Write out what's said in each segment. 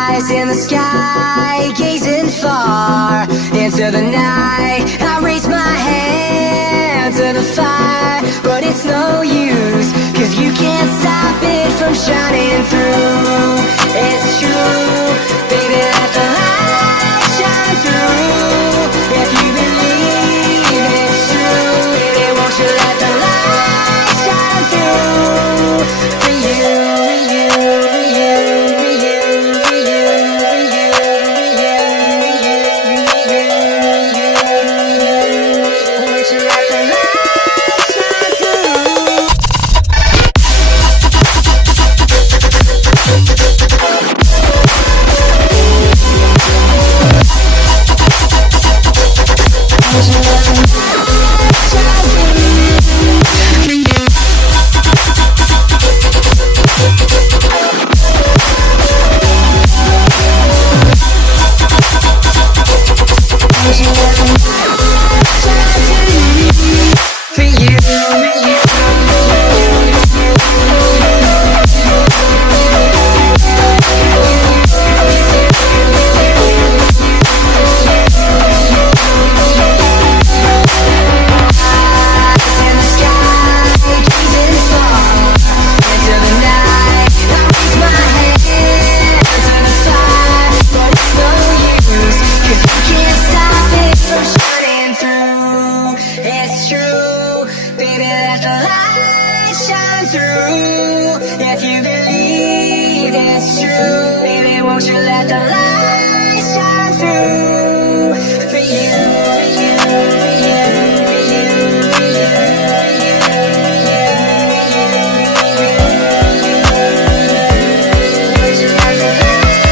Eyes in the sky, gazing far into the night. I raise my hand to the fire, but it's no use, 'cause you can't stop it from shining through. It's true, baby, let the light shine through. If you believe it's true, baby, won't you let the light shine through? For you, for you, for you, for you, for you, for you, for you, won't you let the light shine through? If you believe it's true, baby, won't you let the light shine through? For you, for you, for you, for you, for you, won't you let the light shine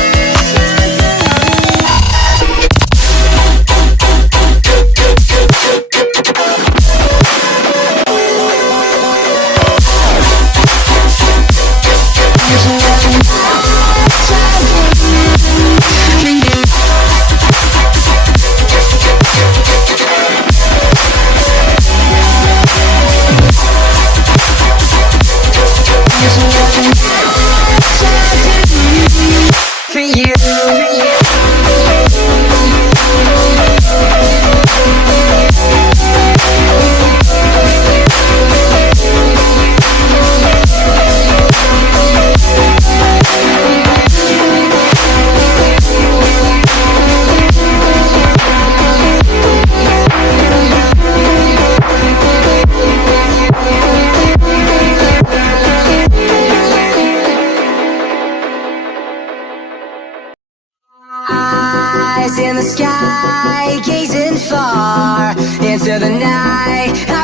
for you, for you. Eyes in the sky, gazing far into the night.